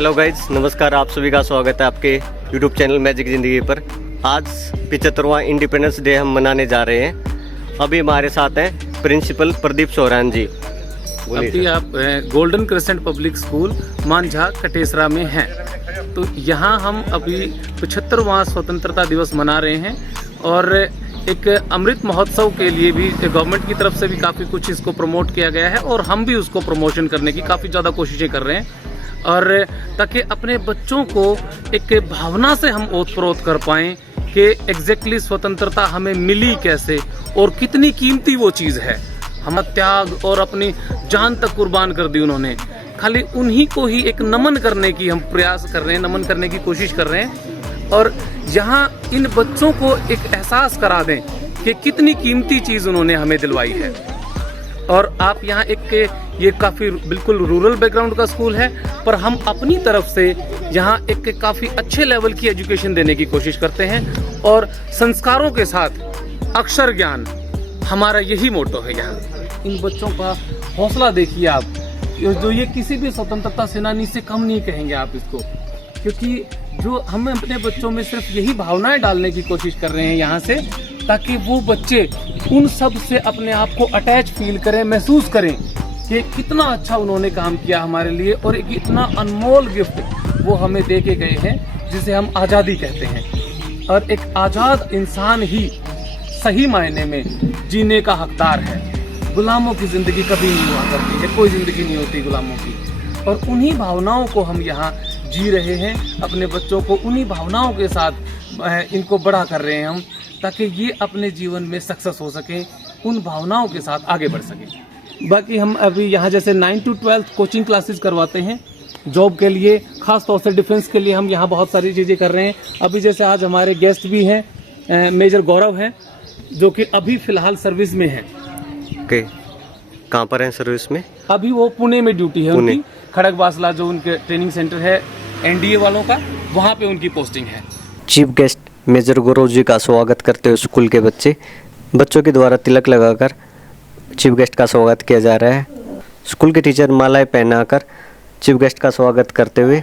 Hello guys, नमस्कार। आप सभी का स्वागत है आपके यूट्यूब चैनल मैजिक ज़िंदगी पर। आज 75वां इंडिपेंडेंस डे हम मनाने जा रहे हैं। अभी हमारे साथ हैं प्रिंसिपल प्रदीप सोहरान जी। अभी आप गोल्डन क्रिसेंट पब्लिक स्कूल मांझा कटेसरा में हैं। तो यहाँ हम अभी 75वां स्वतंत्रता दिवस मना रहे हैं और एक अमृत महोत्सव के लिए भी गवर्नमेंट की तरफ से भी काफ़ी कुछ इसको प्रमोट किया गया है और हम भी उसको प्रमोशन करने की काफ़ी ज़्यादा कोशिशें कर रहे हैं, और ताकि अपने बच्चों को एक भावना से हम ओतप्रोत कर पाएँ कि एग्जैक्टली स्वतंत्रता हमें मिली कैसे और कितनी कीमती वो चीज़ है। हम त्याग और अपनी जान तक कुर्बान कर दी उन्होंने। खाली उन्हीं को ही एक नमन करने की हम प्रयास कर रहे हैं, नमन करने की कोशिश कर रहे हैं, और यहाँ इन बच्चों को एक एहसास करा दें कि कितनी कीमती चीज़ उन्होंने हमें दिलवाई है। और आप यहाँ ये काफ़ी बिल्कुल रूरल बैकग्राउंड का स्कूल है, पर हम अपनी तरफ से यहाँ एक काफ़ी अच्छे लेवल की एजुकेशन देने की कोशिश करते हैं और संस्कारों के साथ अक्षर ज्ञान हमारा यही मोटो है। यहाँ इन बच्चों का हौसला देखिए आप, जो ये किसी भी स्वतंत्रता सेनानी से कम नहीं कहेंगे आप इसको, क्योंकि जो हम अपने बच्चों में सिर्फ यही भावनाएं डालने की कोशिश कर रहे हैं यहाँ से, ताकि वो बच्चे उन सब से अपने आप को अटैच फील करें, महसूस करें कि कितना अच्छा उन्होंने काम किया हमारे लिए और एक इतना अनमोल गिफ्ट वो हमें दे के गए हैं जिसे हम आज़ादी कहते हैं। और एक आज़ाद इंसान ही सही मायने में जीने का हकदार है। गुलामों की ज़िंदगी कभी नहीं हुआ करती है, कोई ज़िंदगी नहीं होती गुलामों की, और उन्हीं भावनाओं को हम यहाँ जी रहे हैं। अपने बच्चों को उन्हीं भावनाओं के साथ इनको बड़ा कर रहे हैं हम, ताकि ये अपने जीवन में सक्सेस हो सकें, उन भावनाओं के साथ आगे बढ़ सकें। बाकी हम अभी यहाँ जैसे 9 to 12 कोचिंग क्लासेस करवाते हैं जॉब के लिए, ख़ास तौर से डिफेंस के लिए हम यहाँ बहुत सारी चीज़ें कर रहे हैं। अभी जैसे आज हमारे गेस्ट भी हैं, मेजर गौरव हैं, जो कि अभी फ़िलहाल सर्विस में हैं। ओके, कहाँ पर हैं सर्विस में? अभी वो पुणे में ड्यूटी है उनकी, खड़गवासला जो उनके ट्रेनिंग सेंटर है एनडीए वालों का, वहाँ पे उनकी पोस्टिंग है। Chief guest major Gaurav ji का स्वागत करते हुए स्कूल के बच्चों के द्वारा तिलक लगाकर चीफ गेस्ट का स्वागत किया जा रहा है। स्कूल के टीचर मालाएं पहनाकर चीफ गेस्ट का स्वागत करते हुए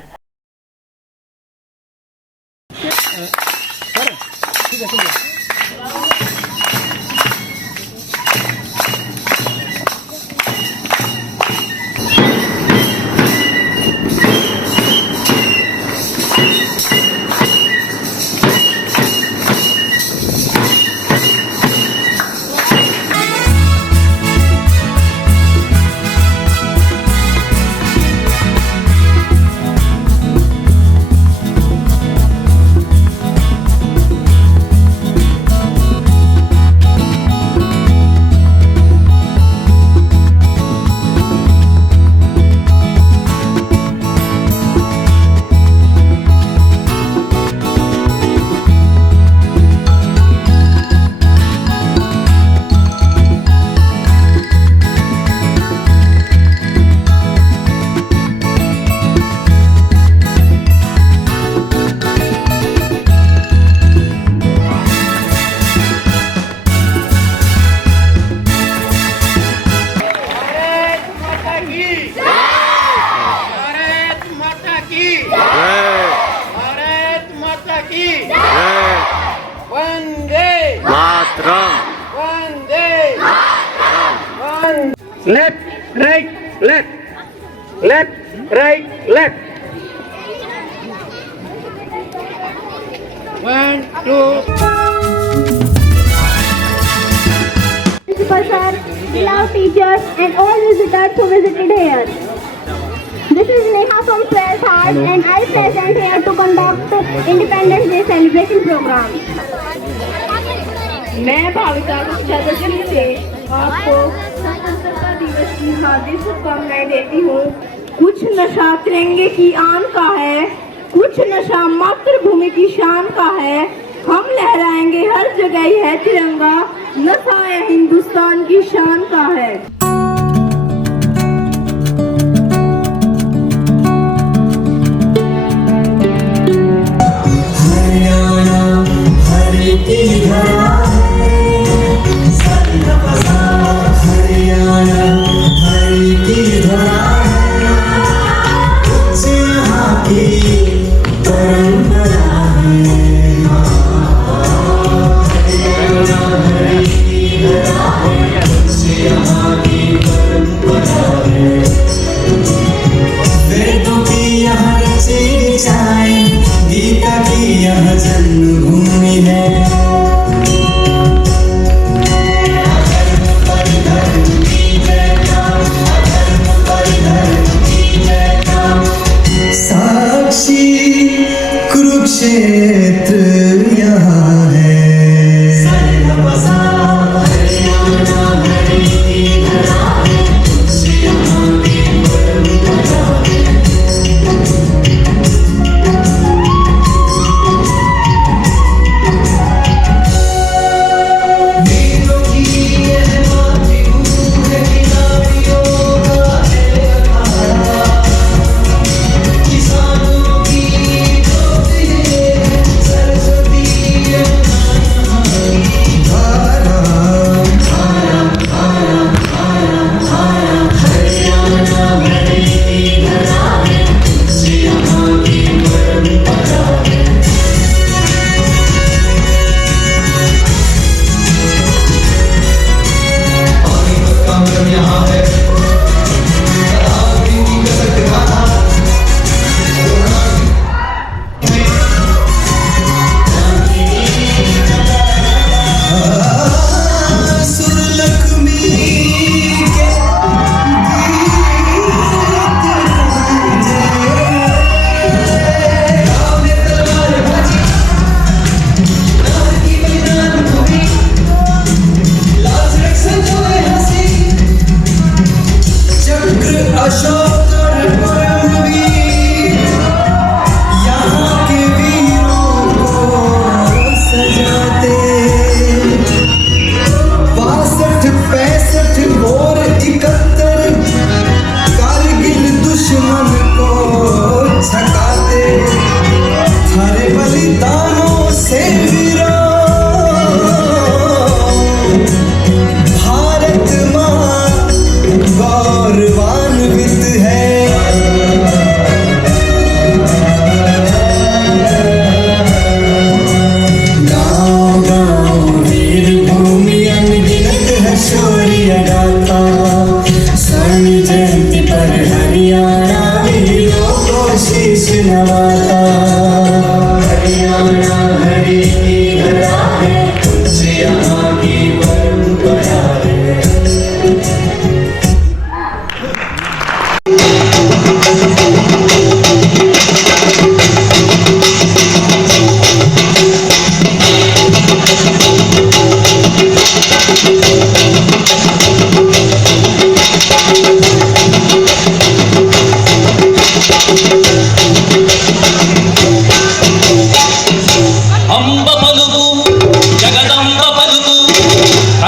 left right left left right left 1 2 Principal sir, beloved teachers and all visitors who visited here. This is Neha from 12th Art and I present here to conduct Independence Day celebration program. मैं भाविका सदस्य से आपको स्वतंत्रता दिवस की हार्दिक शुभकामनाएं देती हूँ। कुछ नशा तिरंगे की आन का है, कुछ नशा मातृभूमि की शान का है। हम लहराएंगे हर जगह है तिरंगा, नशा है हिंदुस्तान की शान का है। हरियाणा हर की धरा हरियाणा हर की धरा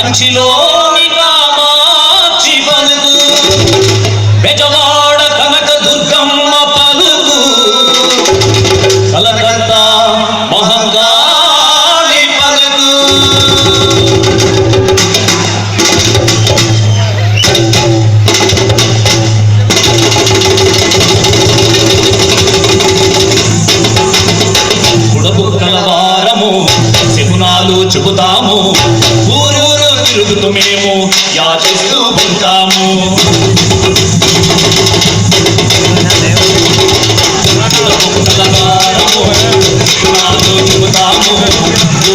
కంచిలోని కామాక్షి పలుకు బెజవాడ కనక దుర్గమ్మ పలుకు కలకత్తా మహంకాళి పలుకు కలవారము శకునాలు చెబుతాము ఊరూరు తిరుగుతూ మేము యాచిస్తూ ఉంటాము కలవారము శకునాలు చెబుతాము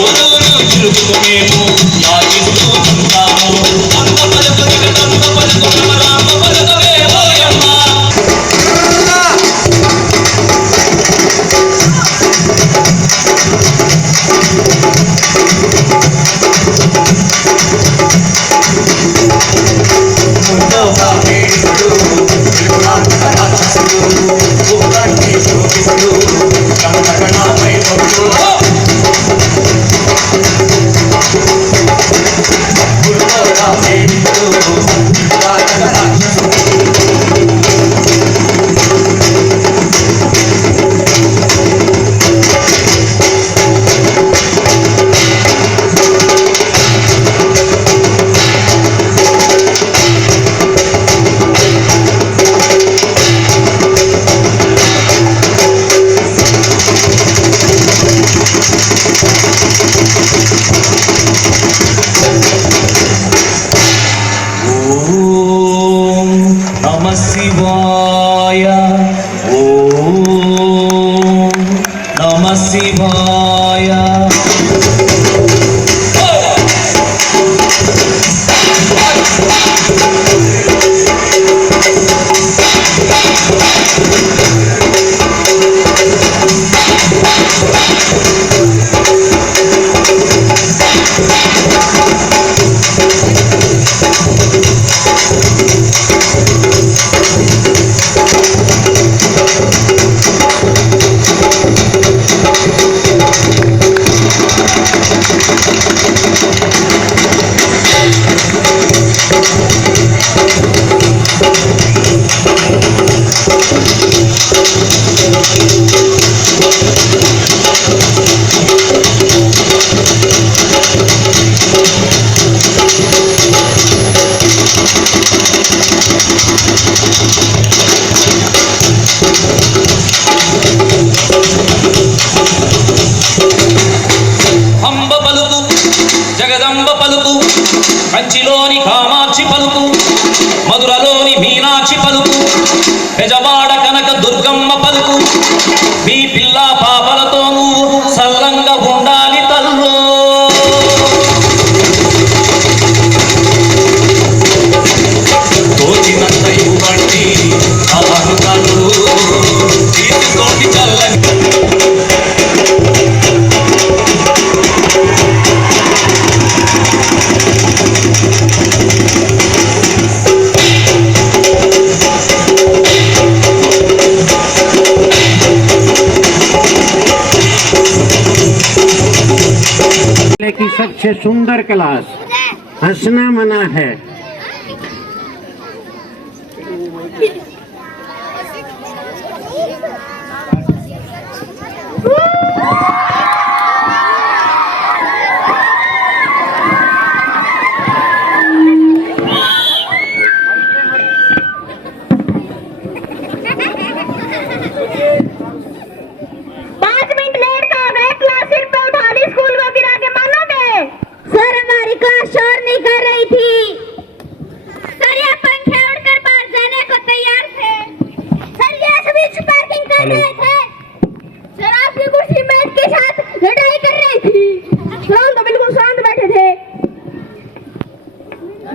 ఊరూరు తిరుగుతూ మేము యాచిస్తూ ఉంటాము అంత పలుకు దిగతంత పలుకు రామ పలుకవే ఓయమ్మ శివాయ ఓం నమః శివాయ అంబ పలుకు జగదంబ పలుకు కంచిలోని కామాక్షి పలుకు మధురలోని మీనాక్షి పలుకు బెజవాడ కనక దుర్గమ్మ పలుకు మీ పిల్ల పాపలతో నువ్వు సల్లంగా ఉండాలి తల్లో తోచినంత ఇవ్వండి అహంకారు తీసుకోండి చల్లని की सबसे सुंदर क्लास हंसना मना है।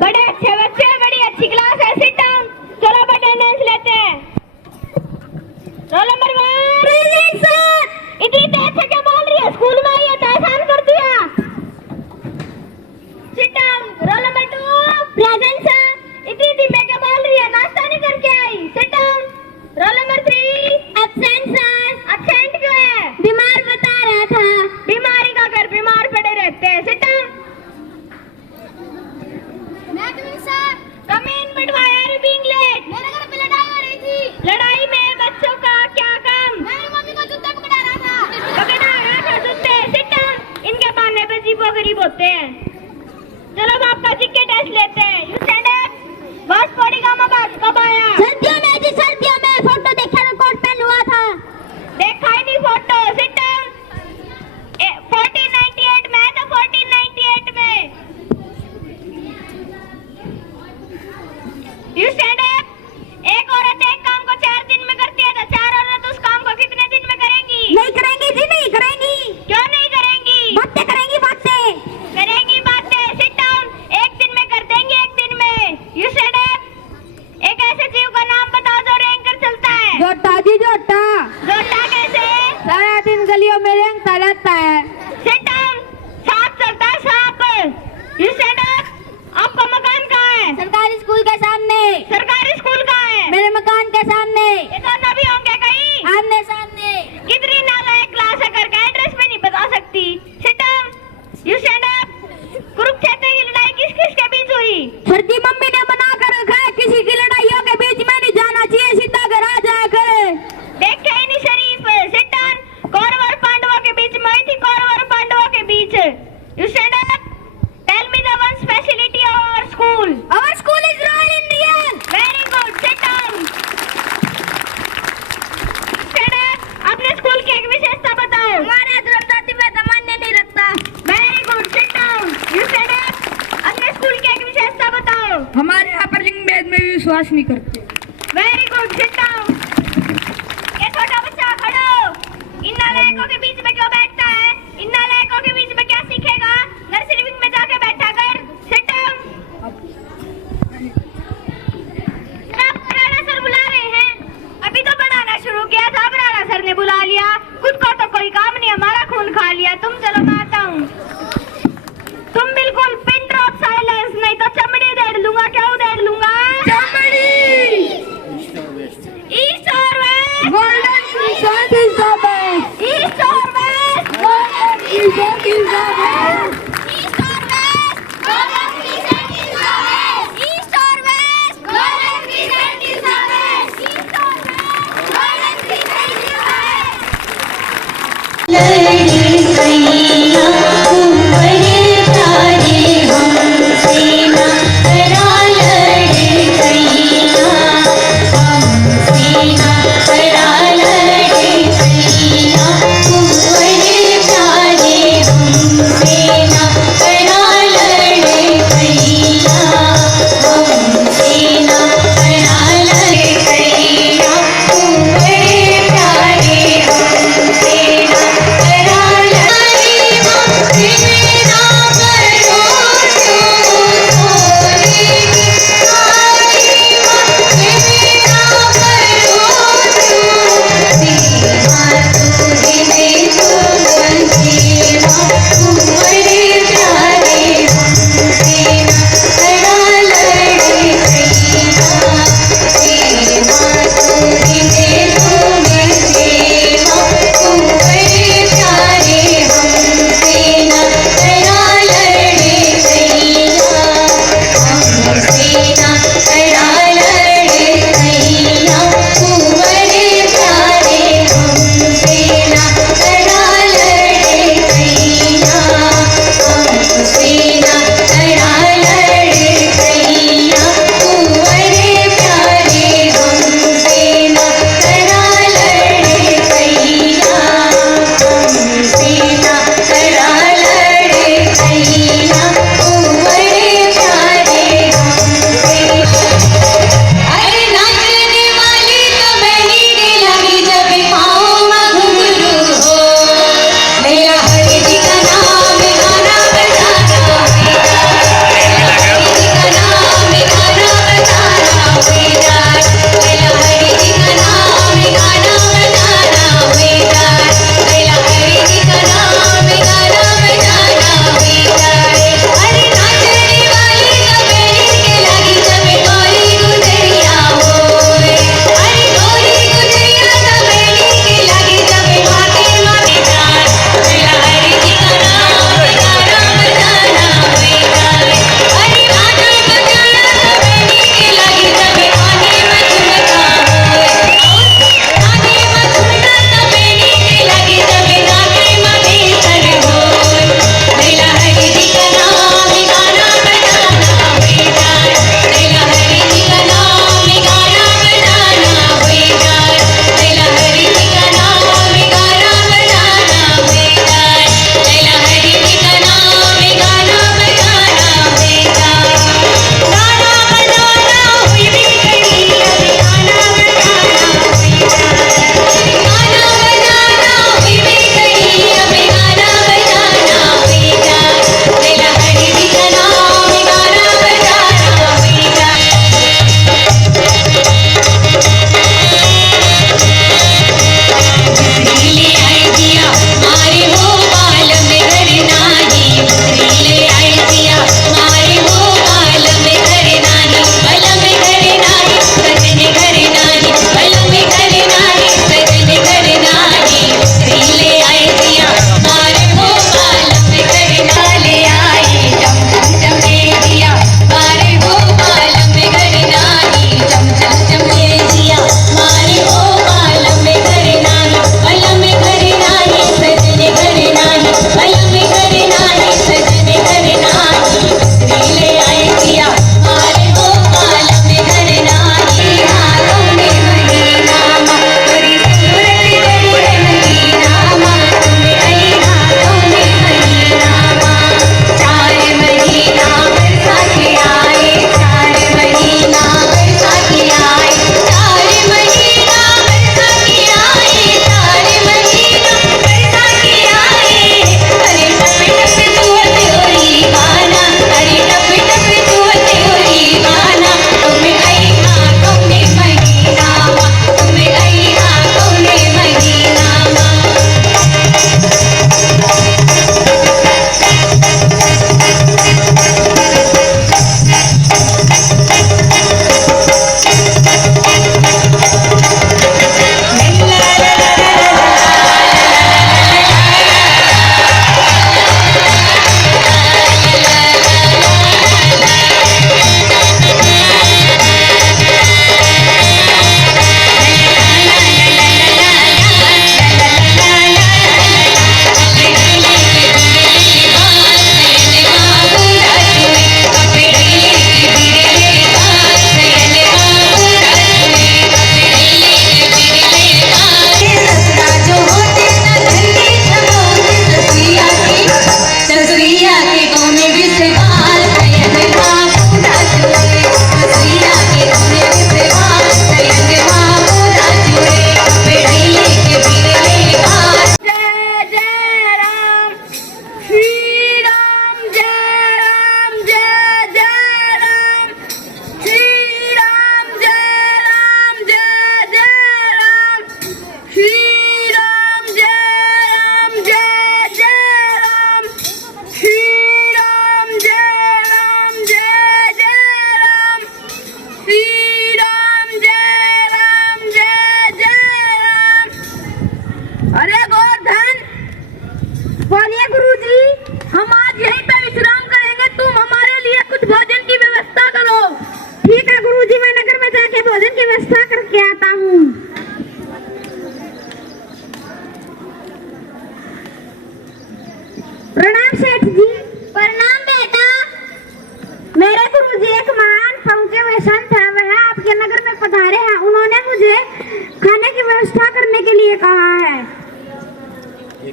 बड़े अच्छे बच्चे, बड़ी अच्छी क्लास है, सिट डाउन। चलो अब अटेंडेंस लेते हैं। Roll number 1 present sir. इतनी तेज से क्या बोल रही है, स्कूल में आई है तो एहसान कर दिया। Sit down. Roll number 2 present sir. इतनी धीमे क्या बोल रही है, नाश्ता नहीं करके आई। Sit down. Roll number 3 absent sir. एब्सेंट क्यों है? बीमार बता रहा था। बीमारी का घर बीमार पड़े रहते हैं। Sit why are you being late? मेरे घर पे लड़ाई हो रही थी। लड़ाई में बच्चों का क्या काम? मेरी मम्मी को जूते पकड़ा रहा था। जूते। Sit down. इनके बहाने पे जीवो गरीब होते हैं। चलो अब आपका जीके टेस्ट लेते हैं। You stand up. बस पड़ी का बात कब आया? सर्दियों में जी, सर्दियों में फोटो देखा तो कोट पहन हुआ था। देखा ही नहीं फोटो। Sit down. 1498 में तो 1498 में। You stand up. एक औरत एक काम को 4 दिन में करती है तो 4 औरत उस काम को कितने दिन में करेंगी? नहीं करेंगी जी, नहीं करेंगी। क्यों नहीं करेंगी? बातें करेंगी, बातें करेंगी, बातें। Sit down. एक दिन में कर देंगी, एक दिन में। You stand up. एक ऐसे जीव का नाम बताओ जो रेंग कर चलता है। जोटा जी, जोटा। जोटा कैसे? सारा दिन गलियों में रेंगता रहता है। Sit down. सांप चलता है, सांप। You stand up. आपका मकान कहाँ है? सरकारी स्कूल के सामने। सरकारी स्कूल कहाँ है? मेरे मकान के सामने। ये दोनों भी होंगे कहीं? आमने सामने। कितनी नालायक क्लास है करके एड्रेस भी नहीं बता सकती। Sit down. You stand up. Kurukshetra की लड़ाई किस किस के बीच हुई? सर जी, मम्मी ने मना कर रखा है, किसी की लड़ाइयों के बीच में नहीं जाना चाहिए, सीधा घर आ जाया करे। देखे ही नहीं शरीफ। Sit down. कौरव और पांडवों के बीच में हुई थी, कौरव और पांडवों के बीच। You stand up. Tell me the one speciality of our school. Our school is Royal Indian. Very good. Sit down. Stand up. अपने स्कूल की एक विशेषता बताओ। हमारे धर्म जाति में मान्य नहीं रखता। Very good. Sit down. You stand up. अपने स्कूल की एक विशेषता बताओ। हमारे यहाँ पर लिंग भेद में विश्वास नहीं करते। Very good. Sit down. ये छोटा बच्चा खड़ो। इन नालायकों के बीच में क्यों बैठता है? इन नालायकों के बीच में क्या सीखेगा? नर्सरी विंग में जाके बैठा कर। Sit down. राणा सर बुला रहे हैं। अभी तो पढ़ाना शुरू किया था, अब राणा सर ने बुला लिया। खुद को तो कोई काम नहीं, हमारा खून खा लिया। तुम चलो, मैं आता हूँ। तुम बिल्कुल पिन ड्रॉप साइलेंस, नहीं तो चमड़ी उधेड़ लूंगा। क्या उधेड़ लूंगा? चमड़ी।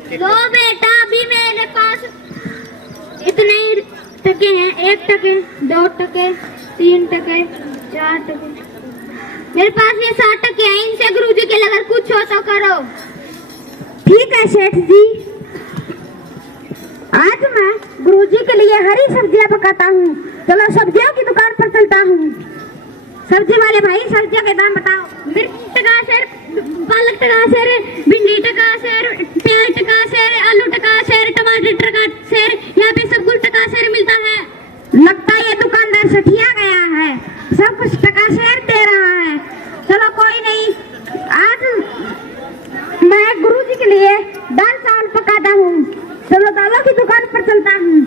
लो बेटा, अभी मेरे पास इतने ही टके हैं, 1 टके, 2 टके, 3 टके, 4 टके, मेरे पास ये 7 टके हैं। इनसे गुरुजी के लिए अगर कुछ हो तो करो। ठीक है सेठ जी, आज मैं गुरुजी के लिए हरी सब्जियां पकाता हूँ। चलो सब्जियों की दुकान पर चलता हूँ। सब्जी वाले भाई, सब्जियों के दाम बताओ। मिर्च टका शेर, पालक टका शेर, भिंडी टका शेर, प्याज टका शेर, आलू टका शेर, टमाटर टका शेर, यहाँ पे सब कुछ टका शेर मिलता है। लगता है ये दुकानदार सठिया गया है, सब कुछ टका शेर दे रहा है। चलो कोई नहीं, आज मैं गुरुजी के लिए दाल चावल पकाता हूँ। चलो दालों की दुकान पर चलता हूँ।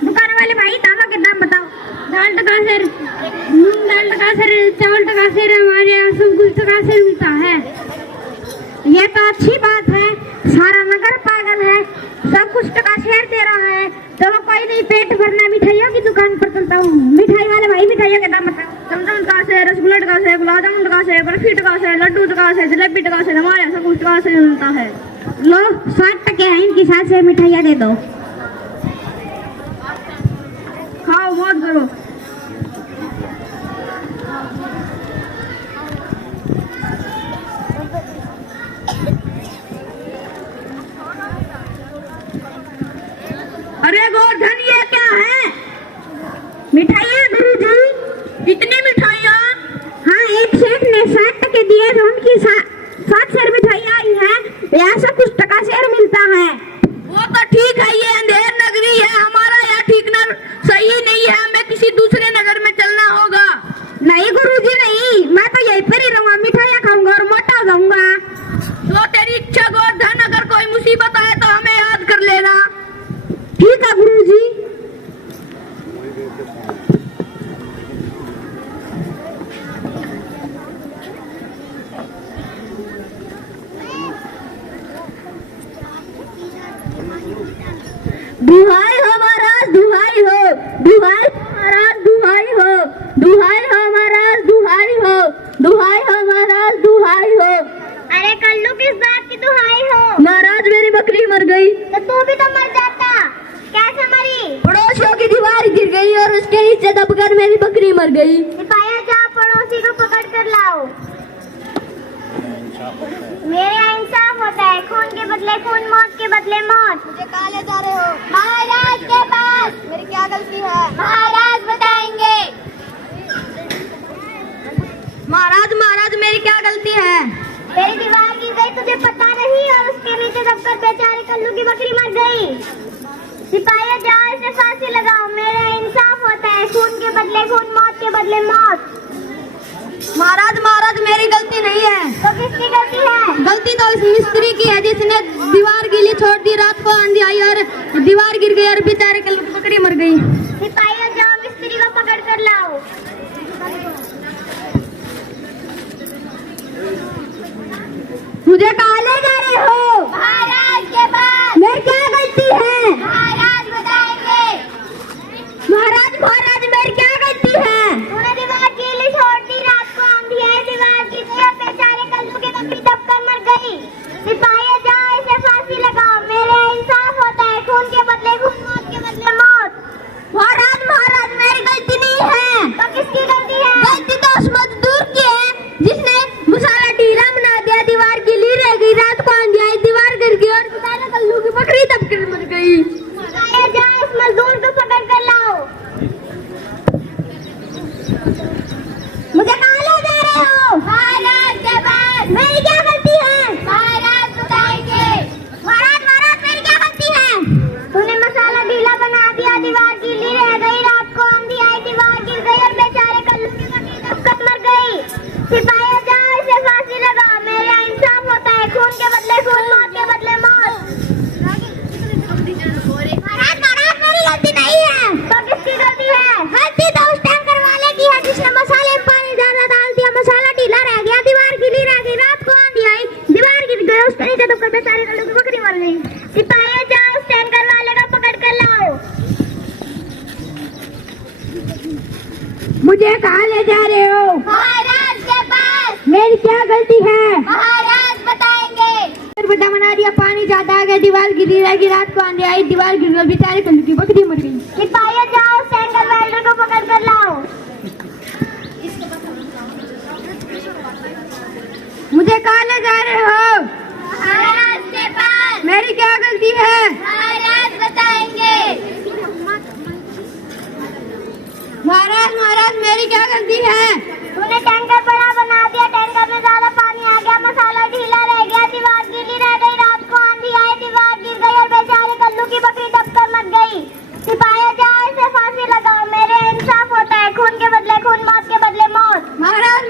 दुकान वाले भाई, दालों के दाम बताओ। दाल टका शेर, मूंग दाल टका शेर, चावल टका शेर, हमारे यहाँ सब कुछ टका शेर मिलता है। ये तो अच्छी बात है, सारा नगर पागल है, सब कुछ टका शेर दे रहा है। चलो कोई नहीं, पेट भरना, मिठाइयों की दुकान पर चलता हूँ। मिठाई वाले भाई, मिठाइयों के दाम बताओ। चमचम टका शेर, रसगुल्ला टका शेर, गुलाब जामुन टका शेर, बर्फी टका शेर, लड्डू टका शेर, जलेबी टका शेर, हमारे यहाँ सब कुछ टका शेर मिलता है। लो 7 टके हैं, इनकी साथ से मिठाइयाँ दे दो। खाओ मौज करो। अरे गोवर्धन, ये क्या है? मिठाइयाँ गुरुजी। इतनी मिठाइयाँ? हाँ, एक सेठ ने 7 टके दिए तो उनकी 7 शेर मिठाइयाँ आई हैं। यहाँ सब कुछ टका शेर मिलता है। वो तो ठीक है, ये अंधेर नगरी है, हमारा यहाँ ठीकना सही नहीं है, हमें किसी दूसरे नगर में चलना होगा। नहीं गुरुजी नहीं, मैं तो यहीं पर ही रहूंगा, मिठाइयाँ खाऊंगा और मोटा हो जाऊंगा। तो तेरी इच्छा गोवर्धन, अगर कोई मुसीबत आए तो हमें याद कर लेना। ठीक है गुरुजी। दुहाई हो महाराज, दुहाई हो, दुहाई महाराज, दुहाई हो, दुहाई हो महाराज, दुहाई हो, दुहाई हो महाराज, दुहाई हो। अरे कल्लू, किस बात की दुहाई हो? महाराज मेरी बकरी मर गई। तो तू भी तो मर जाता। कैसे मरी? पड़ोसियों की दीवार गिर गई और उसके नीचे दबकर मेरी बकरी मर गई। सिपाही, जाओ पड़ोसी को पकड़ कर लाओ। मेरे यहाँ इंसाफ होता है, खून के बदले खून, मौत के बदले मौत। मुझे कहाँ ले जा रहे हो? महाराज के पास। मेरी क्या गलती है? महाराज बताएंगे। महाराज, महाराज मेरी क्या गलती है? तेरी दीवार गिर गई, तुझे पता नहीं, और उसके नीचे दबकर बेचारे कल्लू की बकरी मर गई। सिपाही, जाओ इसे फांसी लगाओ। मेरे यहाँ इंसाफ होता है, खून के बदले खून, मौत के बदले मौत। महाराज, महाराज मेरी गलती नहीं है। तो किसकी गलती है? गलती तो इस मिस्त्री की है, जिसने दीवार गीली छोड़ दी, रात को आंधी आई और दीवार गिर गई और बेचारे कल्लू की बकरी मर गई। सिपाही, जाओ मिस्त्री को पकड़ कर लाओ। मुझे कहाँ ले जा रहे हो? महाराज के पास। मेरी क्या गलती है? महाराज बताएंगे। महाराज, महाराज मेरी क्या गलती है? तूने दीवार गीली छोड़ दी, रात को आंधी आई, दीवार गिर गई और बेचारे कल्लू की बकरी दबकर मर गई। सिपाही, जाओ इसे फांसी लगाओ। मेरे यहाँ इंसाफ होता है, खून के बदले खून, मौत के बदले मौत। महाराज, महाराज मेरी गलती नहीं है। तो किसकी गलती है? गलती तो उस मजदूर की है, जिसने मसाला ढीला बना दिया, दीवार गीली रह गई, रात को आंधी आई, दीवार गिर गई और बेचारे कल्लू की बकरी दबकर मर गई। सिपाही, जाओ इस मजदूर को पकड़ कर लाओ। मुझे कहाँ ले जा रहे हो? महाराज के पास। मेरी क्या गलती है? महाराज बताएंगे। महाराज, महाराज मेरी क्या गलती है? तूने मसाला ढीला बना दिया, दीवार गीली रह गई, रात को आंधी आई, दीवार गिर गई और बेचारे कल्लू की बकरी दबकर मर गई। सिपाही, जाओ इसे फांसी लगाओ। मेरे यहाँ इंसाफ होता है, खून के बदले खून, मौत के बदले मौत। महाराज, महाराज मेरी गलती नहीं है। तो किसकी गलती है? गलती तो उस टैंकर वाले की है, जिसने मसाले में पानी ज्यादा डाल दिया, मसाला ढीला रह गया, दीवार गीली रह गई, रात को आंधी आई, दीवार गिर गई, उसके नीचे दबकर बेचारे कल्लू की बकरी मर गई। सिपाही, जाओ उस टैंकर वाले को पकड़ कर लाओ। मुझे कहाँ ले जा रहे हो? महाराज के पास। मेरी क्या गलती है? महाराज बताएंगे। बड़ा बना दिया, पानी ज्यादा आ गया, दीवार गिरी रहेगी, रात को आंधी आई, दीवार गिर गई, बेचारे कल्लू की बकरी मर गई। सिपाही जाओ, टैंकर वेल्डर को पकड़ कर लाओ। मुझे कहाँ ले जा रहे हो? महाराज के पास। मेरी क्या गलती है? महाराज बताएंगे। महाराज मेरी क्या गलती है? तूने टैंकर बड़ा बना दिया, टैंकर में ज्यादा पानी आ गया, मसाला ढीला रह गया, दीवार गीली रह गई, रात को आंधी आई, दीवार गिर गई और बेचारे कल्लू की बकरी दबकर मर गई। सिपाही जाओ, इसे फांसी लगाओ, मेरे इंसाफ होता है, खून के बदले खून, मौत के बदले मौत। महाराज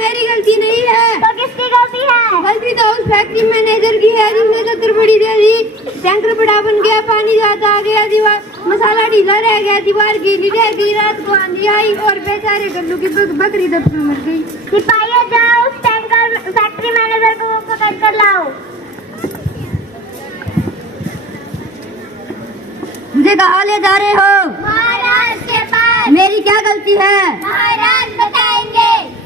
मेरी गलती नहीं है। तो किसकी गलती है? गलती तो उस फैक्ट्री मैनेजर की है जिसने चद्दर बड़ी दे दी, टैंकर बड़ा बन गया, पानी ज्यादा आ गया, दीवार मसाला ढीला रह गया, दीवार गीली रह गई, रात को आंधी आई और बेचारे कल्लू की बकरी दबकर मर गई। सिपाही जाओ, उस टैंकर फैक्ट्री मैनेजर को पकड़ कर लाओ। मुझे कहाँ ले जा रहे हो? महाराज के पास। मेरी क्या गलती है? महाराज बताएंगे।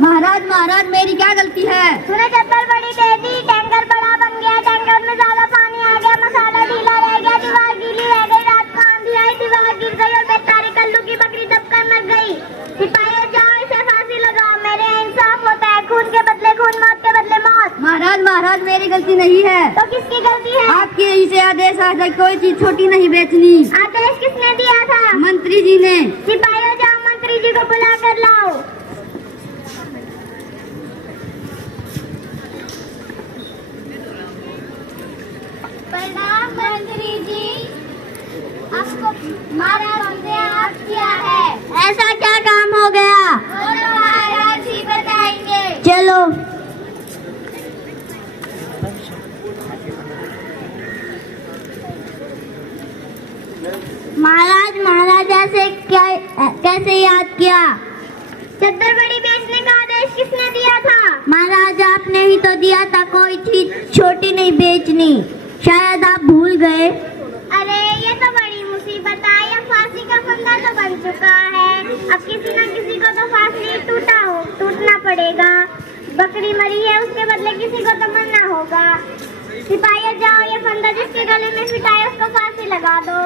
महाराज मेरी क्या गलती है? तूने चद्दर बड़ी दे दी, टैंकर बड़ा बन गया, टैंकर में ज्यादा पानी आ गया, मसाला ढीला रह गया, दीवार गीली रह गई, रात को आंधी आई, दीवार गिर गई और बेचारे कल्लू की बकरी दबकर मर गई। सिपाही जाओ, इसे फांसी लगाओ, मेरे इंसाफ होता है, खून के बदले खून, मौत के बदले मौत। महाराज मेरी गलती नहीं है। तो किसकी गलती है? आपके यहीं से आदेश आ जाए, कोई चीज छोटी नहीं बेचनी। आदेश किसने दिया था? मंत्री जी ने। सिपाही जाओ, मंत्री जी को बुला कर लाओ। प्रणाम मंत्री जी, आपको महाराज ने आप किया है। ऐसा क्या काम हो गया? महाराज ही बताएंगे। चलो। महाराज ऐसे कैसे याद किया? चद्दर बड़ी बेचने का आदेश किसने दिया था? महाराज आपने ही तो दिया था, कोई चीज छोटी नहीं बेचनी, शायद आप भूल गए। अरे ये तो बड़ी मुसीबत आई, अब फांसी का फंदा तो बन चुका है, अब किसी न किसी को तो फांसी टूटना पड़ेगा। बकरी मरी है, उसके बदले किसी को तो मरना होगा। सिपाही जाओ, ये फंदा जिसके गले में फिटा है उसको फांसी लगा दो।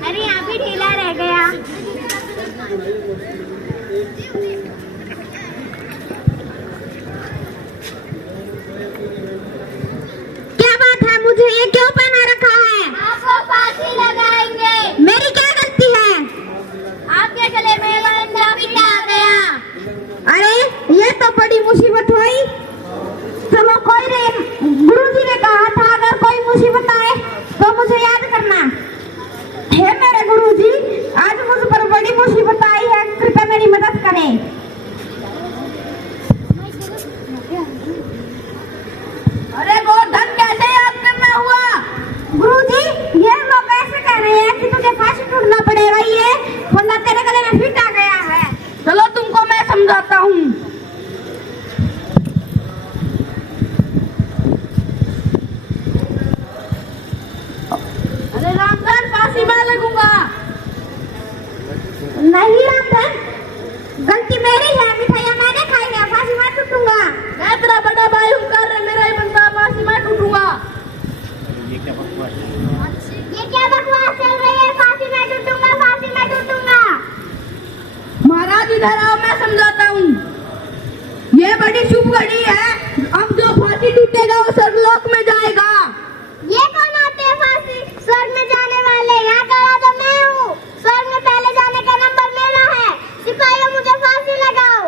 अरे यहाँ भी ढीला रह गया। क्या बात है, मुझे ये क्यों पहना रखा है? आपको फांसी लगाएंगे। मेरी क्या गलती है? आपके गले में फिटा आ गया। अरे ये तो बड़ी मुसीबत हुई। चलो कोई नहीं, गुरुजी ने कहा था अगर कोई मुसीबत आए तो मुझे याद करना। हे मेरे गुरुजी, आज मुझ पर बड़ी मुसीबत आई है, कृपया मेरी मदद करें। अरे गोवर्धन, कैसे याद करना हुआ? गुरुजी, ये लोग ऐसे कह रहे हैं कि तुझे फांसी टूटना पड़ेगा, ये फंदा तेरे गले में फिट आ गया है। चलो तुमको मैं समझाता हूँ। अरे रामधन, फांसी मैं लगूंगा। नहीं रामधन, गलती मेरी है, मिठाइयाँ मैंने खाई है, फांसी मैं टूटूंगा। मैं तेरा बड़ा भाई हूँ, कर रहे मेरा ही बनता, फांसी मैं टूटूंगा। ये क्या बकवास चल रही है? फांसी मैं टूटूंगा, फांसी मैं टूटूंगा। महाराज इधर आओ, मैं समझाता हूँ। ये बड़ी शुभ घड़ी है, अब जो फांसी टूटेगा वो स्वर्गलोक में जाएगा। ये कौन आते हैं फांसी स्वर्ग में जाने वाले? यहाँ खड़ा तो मैं हूँ, स्वर्ग में पहले जाने का नंबर मेरा है। सिपाहियों, मुझे फांसी लगाओ।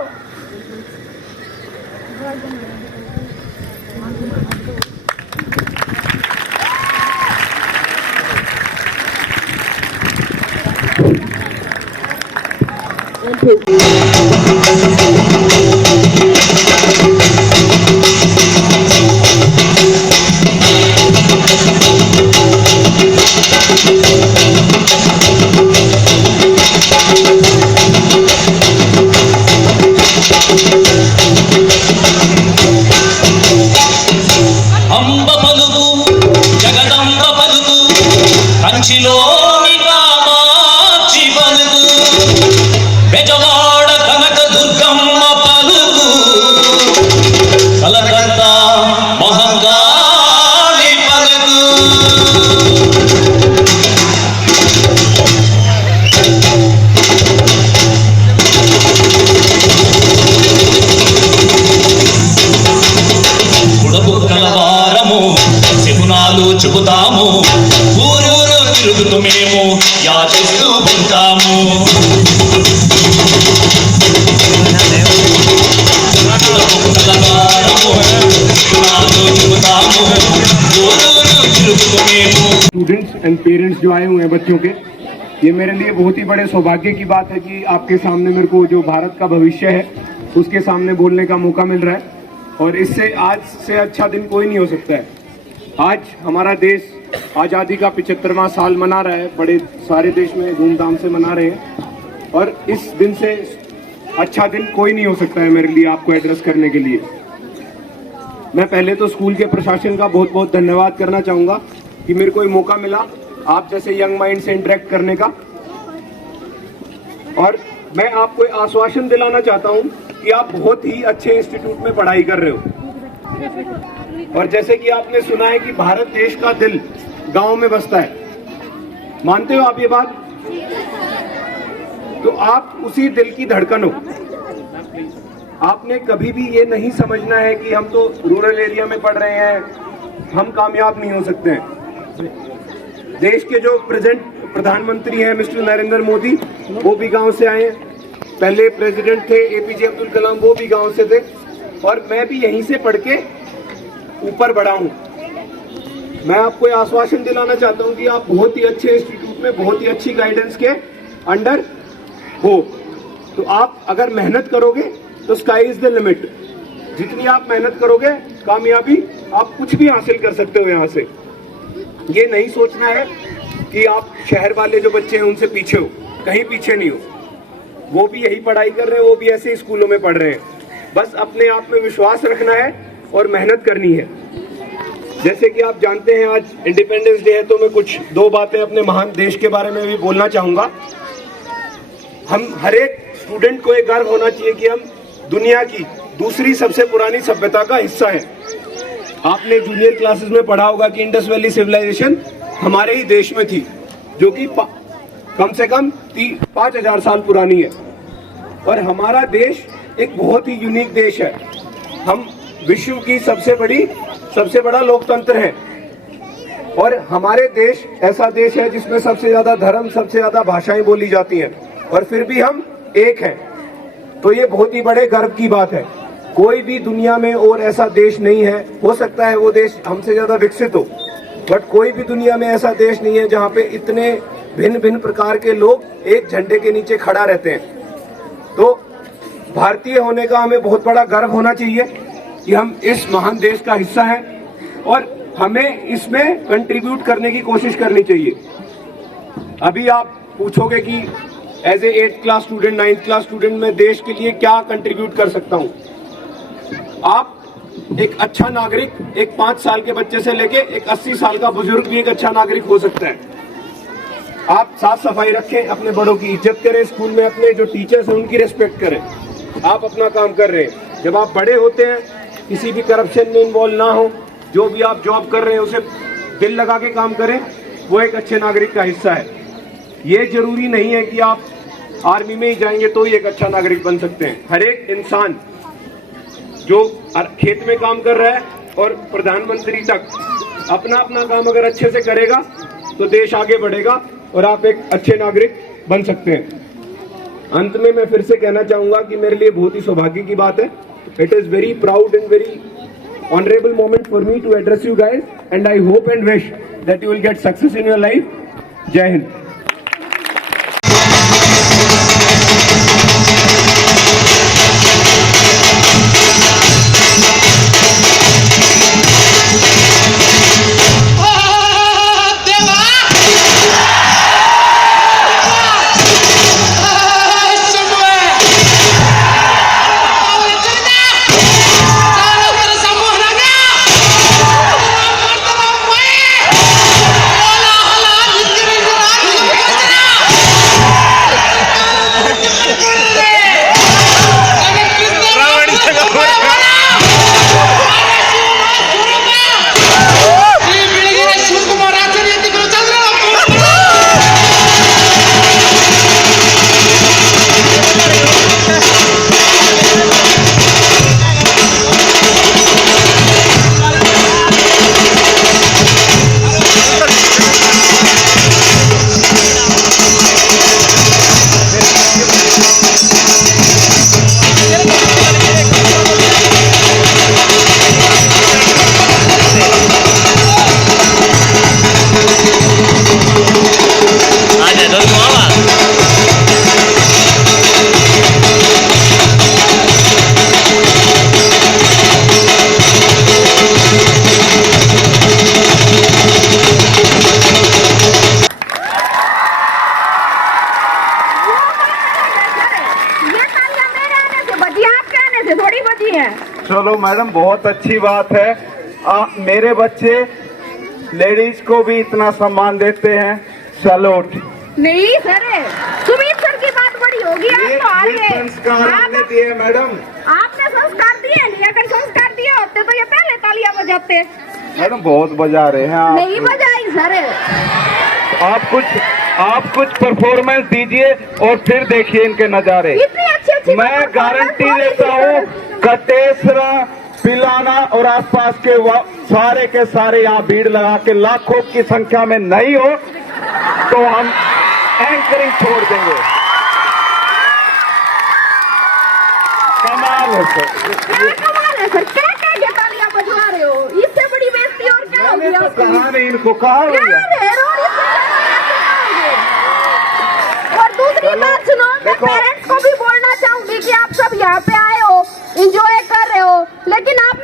अंब पलुगु जगदंब स्टूडेंट्स एंड पेरेंट्स जो आए हुए हैं बच्चों के, ये मेरे लिए बहुत ही बड़े सौभाग्य की बात है कि आपके सामने मेरे को जो भारत का भविष्य है उसके सामने बोलने का मौका मिल रहा है। और इससे आज से अच्छा दिन कोई नहीं हो सकता है। आज हमारा देश आज़ादी का 75वां साल मना रहा है, बड़े सारे देश में धूमधाम से मना रहे हैं। और इस दिन से अच्छा दिन कोई नहीं हो सकता है मेरे लिए आपको एड्रेस करने के लिए। मैं पहले तो स्कूल के प्रशासन का बहुत बहुत धन्यवाद करना चाहूँगा कि मेरे को ये मौका मिला आप जैसे यंग माइंड से इंटरेक्ट करने का। और मैं आपको आश्वासन दिलाना चाहता हूँ कि आप बहुत ही अच्छे इंस्टीट्यूट में पढ़ाई कर रहे हो। और जैसे कि आपने सुना है कि भारत देश का दिल गांव में बसता है, मानते हो आप ये बात? तो आप उसी दिल की धड़कन हो। आपने कभी भी ये नहीं समझना है कि हम तो रूरल एरिया में पढ़ रहे हैं, हम कामयाब नहीं हो सकते हैं। देश के जो प्रेजेंट प्रधानमंत्री हैं मिस्टर नरेंद्र मोदी, वो भी गांव से आए हैं। पहले प्रेसिडेंट थे एपीजे अब्दुल कलाम, वो भी गांव से थे। और मैं भी यहीं से पढ़ के ऊपर बढ़ा हूं। मैं आपको ये आश्वासन दिलाना चाहता हूं कि आप बहुत ही अच्छे इंस्टीट्यूट में बहुत ही अच्छी गाइडेंस के अंडर हो। तो आप अगर मेहनत करोगे तो स्काई इज द लिमिट। जितनी आप मेहनत करोगे कामयाबी आप कुछ भी हासिल कर सकते हो यहाँ से। ये नहीं सोचना है कि आप शहर वाले जो बच्चे हैं उनसे पीछे हो, कहीं पीछे नहीं हो। वो भी यही पढ़ाई कर रहे हैं, वो भी ऐसे ही स्कूलों में पढ़ रहे हैं। बस अपने आप में विश्वास रखना है और मेहनत करनी है। जैसे कि आप जानते हैं आज इंडिपेंडेंस डे है, तो मैं कुछ दो बातें अपने महान देश के बारे में भी बोलना चाहूँगा। हम हर एक स्टूडेंट को एक गर्व होना चाहिए कि हम दुनिया की दूसरी सबसे पुरानी सभ्यता का हिस्सा है। आपने जूनियर क्लासेस में पढ़ा होगा कि इंडस वैली सिविलाइजेशन हमारे ही देश में थी, जो कि कम से कम 5000 साल पुरानी है। और हमारा देश एक बहुत ही यूनिक देश है। हम विश्व की सबसे बड़ा लोकतंत्र है। और हमारे देश ऐसा देश है जिसमें सबसे ज्यादा धर्म, सबसे ज्यादा भाषाएं बोली जाती हैं, और फिर भी हम एक हैं। तो ये बहुत ही बड़े गर्व की बात है। कोई भी दुनिया में और ऐसा देश नहीं है, हो सकता है वो देश हमसे ज्यादा विकसित हो, बट कोई भी दुनिया में ऐसा देश नहीं है जहाँ पे इतने भिन्न भिन्न प्रकार के लोग एक झंडे के नीचे खड़ा रहते हैं। तो भारतीय होने का हमें बहुत बड़ा गर्व होना चाहिए कि हम इस महान देश का हिस्सा हैं, और हमें इसमें कंट्रीब्यूट करने की कोशिश करनी चाहिए। अभी आप पूछोगे कि as a 8th class student, 9th class student मैं देश के लिए क्या कंट्रीब्यूट कर सकता हूं? आप एक अच्छा नागरिक, एक 5 साल के बच्चे से लेके एक 80 साल का बुजुर्ग भी एक अच्छा नागरिक हो सकता है। आप साफ सफाई रखें, अपने बड़ों की इज्जत करें, स्कूल में अपने जो टीचर्स हैं उनकी रिस्पेक्ट करें। आप अपना काम कर रहे हैं। जब आप बड़े होते हैं, किसी भी करप्शन में इन्वॉल्व ना हो, जो भी आप जॉब कर रहे हैं उसे दिल लगा के काम करें, वो एक अच्छे नागरिक का हिस्सा है। ये जरूरी नहीं है कि आप आर्मी में ही जाएंगे तो ही एक अच्छा नागरिक बन सकते हैं। हर एक इंसान जो खेत में काम कर रहा है और प्रधानमंत्री तक अपना अपना काम अगर अच्छे से करेगा तो देश आगे बढ़ेगा और आप एक अच्छे नागरिक बन सकते हैं। अंत में मैं फिर से कहना चाहूंगा कि मेरे लिए बहुत ही सौभाग्य की बात है। It is very proud and very honourable moment for me to address you guys, and I hope and wish that you will get success in your life. जय हिंद। अच्छी हैं। चलो मैडम, बहुत अच्छी बात है। मेरे बच्चे लेडीज को भी इतना सम्मान देते हैं, सैल्यूट। नहीं सर, सुमित सर की बात बड़ी होगी। ये आप तो आगे संस्कार हमने दिए मैडम। आपने संस्कार दिए नहीं, अगर संस्कार दिए होते तो ये पहले तालियां बजाते। मैडम बहुत बजा रहे हैं आप। नहीं बजाई सर। आप कुछ परफॉर्मेंस दीजिए और फिर देखिए इनके नजारे। इतनी अच्छी मैं गारंटी देता हूँ, कटेसरा, पिलाना और आसपास के सारे के सारे यहाँ भीड़ लगा के लाखों की संख्या में नहीं हो तो हम एंकरिंग छोड़ देंगे। कमाल है सर, क्या कमाल है सर, क्या क्या क्या तालियां बजवा रहे हो, इससे बड़ी बेइज्जती और क्या होगी। मैंने तो कहा नहीं, इनको कहा क्या भैया। रे, रोड इससे क्या करोगे? और दूसरी बात सुनो, मैं पेरेंट्स को भी बोलना चाहूंगी कि आप सब यहाँ पे आए हो, एंजॉय कर रहे हो, लेकिन आप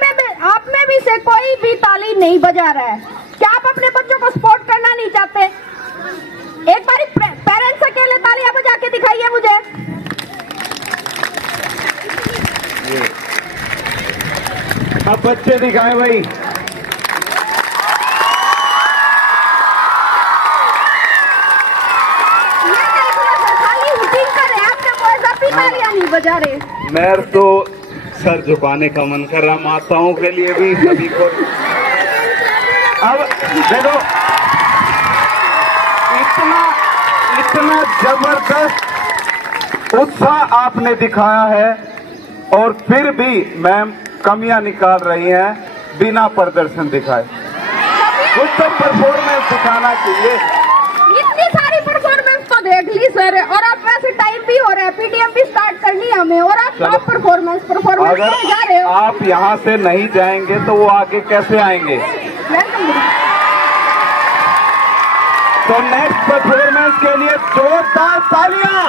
में भी से कोई भी ताली नहीं बजा रहा है। क्या आप अपने बच्चों को सपोर्ट करना नहीं चाहते? एक बार पेरेंट्स अकेले तालियां बजा के दिखाइए मुझे। अब बच्चे दिखाएं भाई। खाली हुटिंग कर रहे हैं, आपने बॉयज आप ही तालियां नहीं बजा रहे। मैं तो सर झुकाने का मन कर रहा, माताओं के लिए भी, सभी को। अब देखो, इतना जबरदस्त उत्साह आपने दिखाया है और फिर भी मैम कमियां निकाल रही हैं बिना प्रदर्शन दिखाए। कुछ तो परफॉर्मेंस दिखाना चाहिए। इतनी सारी परफॉर्मेंस तो देख ली सर, और अब वैसे टाइम भी हो रहा है, पीटीएम भी स्टार्ट करनी है हमें, और आप परफॉर्मेंस अगर जा रहे हो। आप यहाँ से नहीं जाएंगे तो वो आगे कैसे आएंगे? तो नेक्स्ट परफॉर्मेंस के लिए जोरदार तालियां।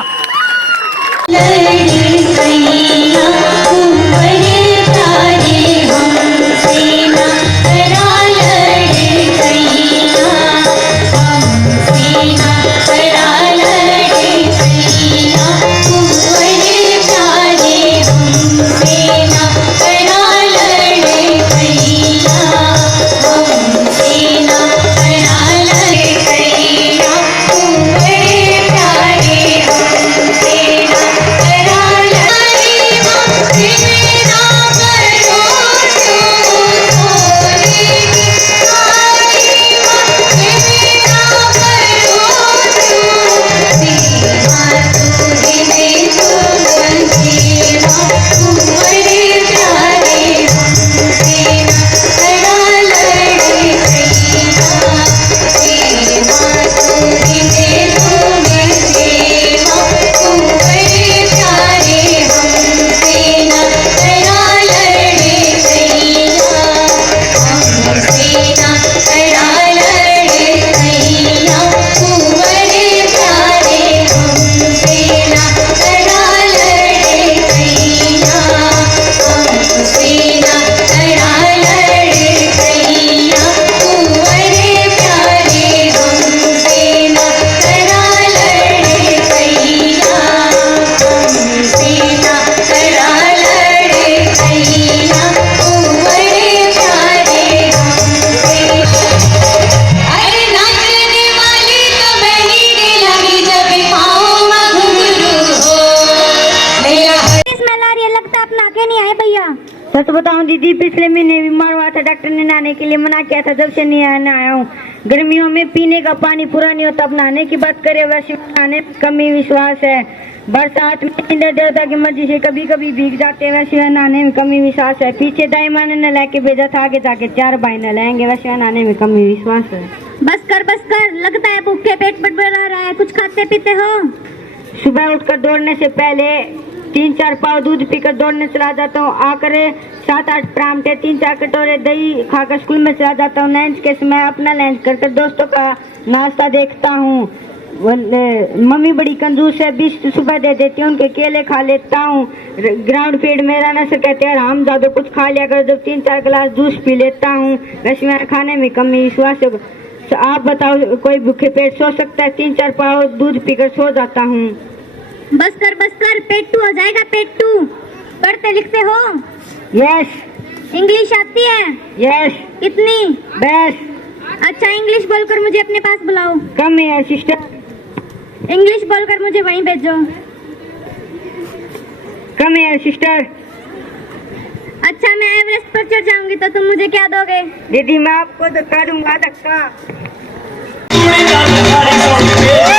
सच बताऊं दीदी, पिछले महीने बीमार हुआ था, डॉक्टर ने नहाने के लिए मना किया था, जब से नहीं आया हूँ। गर्मियों में पीने का पानी पूरा नहीं होता, अब नहाने की बात करें वैसे नहाने में कमी विश्वास है। बरसात में इंद्र देवता की मर्जी से कभी कभी भीग जाते हैं, वैसे नहाने में कमी विश्वास है। पीछे दाई माँ ने लेके भेजा था, आगे जाके 4 भाई न लाएंगे, वैसे नहाने में कमी विश्वास है। बस कर, लगता है भूखे पेट बड़बड़ा रहा है, कुछ खाते पीते हो? सुबह उठकर दौड़ने से पहले 3-4 पाव दूध पीकर दौड़ने चला जाता हूँ, आकर 7-8 परांठे 3-4 कटोरे दही खाकर स्कूल में चला जाता हूँ। लंच के समय अपना लंच कर दोस्तों का नाश्ता देखता हूँ। मम्मी बड़ी कंजूस है, 20 सुबह दे देती हूँ, उनके केले खा लेता हूँ। ग्राउंड फील्ड में रहना से कहते हैं हम ज्यादा कुछ खा लिया कर, जब 3-4 गिलास जूस पी लेता हूँ। वैसे मेरे खाने में कमी विश्वास है। आप बताओ, कोई भूखे पेट सो सकता है? 3-4 पाव दूध पीकर सो जाता हूँ। बस कर, पेट्टू हो जाएगा, पेट्टू। पढ़ते लिखते हो? यस इंग्लिश आती है? यस कितनी? बेस्ट अच्छा, इंग्लिश बोलकर मुझे अपने पास बुलाओ। कम हियर सिस्टर इंग्लिश बोलकर मुझे वहीं भेजो। कम हियर सिस्टर अच्छा, मैं एवरेस्ट पर चढ़ जाऊंगी तो तुम मुझे क्या दोगे? दीदी मैं आपको धक्का दूंगा धक्का कुड़ी दंद धारी सुन के